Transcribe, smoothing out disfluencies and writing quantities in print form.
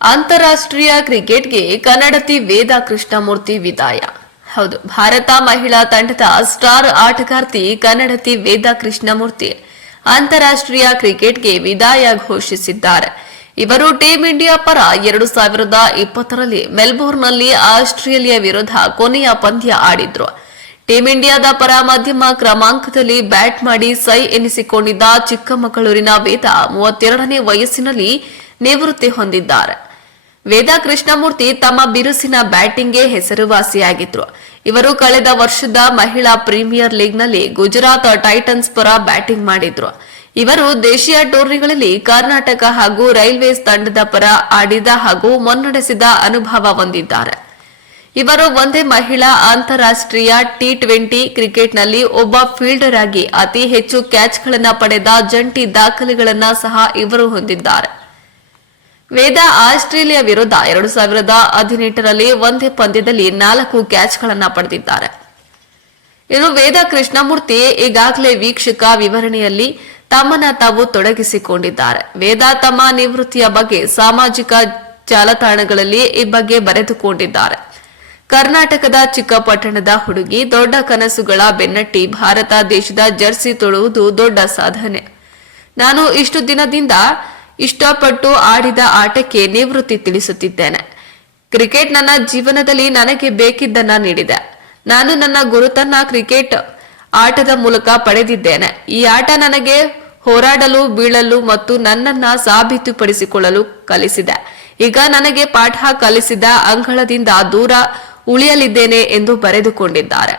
ಅಂತಾರಾಷ್ಟ್ರೀಯ ಕ್ರಿಕೆಟ್ಗೆ ಕನ್ನಡತಿ ವೇದಾ ಕೃಷ್ಣಮೂರ್ತಿ ವಿದಾಯ. ಹೌದು, ಭಾರತ ಮಹಿಳಾ ತಂಡದ ಸ್ಟಾರ್ ಆಟಗಾರ್ತಿ ಕನ್ನಡತಿ ವೇದಾ ಕೃಷ್ಣಮೂರ್ತಿ ಅಂತಾರಾಷ್ಟ್ರೀಯ ಕ್ರಿಕೆಟ್ಗೆ ವಿದಾಯ ಘೋಷಿಸಿದ್ದಾರೆ. ಇವರು ಟೀಂ ಇಂಡಿಯಾ ಪರ 2020ರಲ್ಲಿ ಮೆಲ್ಬೋರ್ನ್ನಲ್ಲಿ ಆಸ್ಟ್ರೇಲಿಯಾ ವಿರುದ್ಧ ಕೊನೆಯ ಪಂದ್ಯ ಆಡಿದ್ರು. ಟೀಂ ಇಂಡಿಯಾದ ಪರ ಮಧ್ಯಮ ಕ್ರಮಾಂಕದಲ್ಲಿ ಬ್ಯಾಟ್ ಮಾಡಿ ಸೈ ಎನಿಸಿಕೊಂಡಿದ್ದ ಚಿಕ್ಕಮಗಳೂರಿನ ವೇದಾ 32ನೇ ವಯಸ್ಸಿನಲ್ಲಿ ನಿವೃತ್ತಿ ಹೊಂದಿದ್ದಾರೆ. ವೇದಾ ಕೃಷ್ಣಮೂರ್ತಿ ತಮ್ಮ ಬಿರುಸಿನ ಬ್ಯಾಟಿಂಗ್ಗೆ ಹೆಸರುವಾಸಿಯಾಗಿದ್ರು. ಇವರು ಕಳೆದ ವರ್ಷದ ಮಹಿಳಾ ಪ್ರೀಮಿಯರ್ ಲೀಗ್ನಲ್ಲಿ ಗುಜರಾತ್ ಟೈಟನ್ಸ್ ಪರ ಬ್ಯಾಟಿಂಗ್ ಮಾಡಿದ್ರು. ಇವರು ದೇಶೀಯ ಟೂರ್ನಿಗಳಲ್ಲಿ ಕರ್ನಾಟಕ ಹಾಗೂ ರೈಲ್ವೇಸ್ ತಂಡದ ಪರ ಆಡಿದ ಹಾಗೂ ಮುನ್ನಡೆಸಿದ ಅನುಭವ ಹೊಂದಿದ್ದಾರೆ. ಇವರು ಒಂದೇ ಮಹಿಳಾ ಅಂತಾರಾಷ್ಟ್ರೀಯ ಟಿ20 ಕ್ರಿಕೆಟ್ನಲ್ಲಿ ಒಬ್ಬ ಫೀಲ್ಡರ್ ಆಗಿ ಅತಿ ಹೆಚ್ಚು ಕ್ಯಾಚ್ಗಳನ್ನು ಪಡೆದ ಜಂಟಿ ದಾಖಲೆಗಳನ್ನು ಸಹ ಇವರು ಹೊಂದಿದ್ದಾರೆ. ವೇದಾ ಆಸ್ಟ್ರೇಲಿಯಾ ವಿರುದ್ಧ 2018ರಲ್ಲಿ ಒಂದೇ ಪಂದ್ಯದಲ್ಲಿ 4 ಕ್ಯಾಚ್ಗಳನ್ನು ಪಡೆದಿದ್ದಾರೆ. ಇನ್ನು ವೇದಾ ಕೃಷ್ಣಮೂರ್ತಿ ಈಗಾಗಲೇ ವೀಕ್ಷಕ ವಿವರಣೆಯಲ್ಲಿ ತಮ್ಮನ್ನ ತಾವು ತೊಡಗಿಸಿಕೊಂಡಿದ್ದಾರೆ. ವೇದಾ ತಮ್ಮ ನಿವೃತ್ತಿಯ ಬಗ್ಗೆ ಸಾಮಾಜಿಕ ಜಾಲತಾಣಗಳಲ್ಲಿ ಈ ಬಗ್ಗೆ ಬರೆದುಕೊಂಡಿದ್ದಾರೆ. ಕರ್ನಾಟಕದ ಚಿಕ್ಕ ಪಟ್ಟಣದ ಹುಡುಗಿ, ದೊಡ್ಡ ಕನಸುಗಳ ಬೆನ್ನಟ್ಟಿ, ಭಾರತ ದೇಶದ ಜರ್ಸಿ ತೊಡುವುದು ದೊಡ್ಡ ಸಾಧನೆ. ನಾನು ಇಷ್ಟು ದಿನದಿಂದ ಇಷ್ಟಪಟ್ಟು ಆಡಿದ ಆಟಕ್ಕೆ ನಿವೃತ್ತಿ ತಿಳಿಸುತ್ತಿದ್ದೇನೆ. ಕ್ರಿಕೆಟ್ ನನ್ನ ಜೀವನದಲ್ಲಿ ನನಗೆ ಬೇಕಿದ್ದನ್ನ ನೀಡಿದೆ. ನಾನು ನನ್ನ ಗುರುತನ್ನ ಕ್ರಿಕೆಟ್ ಆಟದ ಮೂಲಕ ಪಡೆದಿದ್ದೇನೆ. ಈ ಆಟ ನನಗೆ ಹೋರಾಡಲು, ಬೀಳಲು ಮತ್ತು ನನ್ನನ್ನ ಸಾಬೀತುಪಡಿಸಿಕೊಳ್ಳಲು ಕಲಿಸಿದೆ. ಈಗ ನನಗೆ ಪಾಠ ಕಲಿಸಿದ ಅಂಗಳದಿಂದ ದೂರ ಉಳಿಯಲಿದ್ದೇನೆ ಎಂದು ಬರೆದುಕೊಂಡಿದ್ದಾರೆ.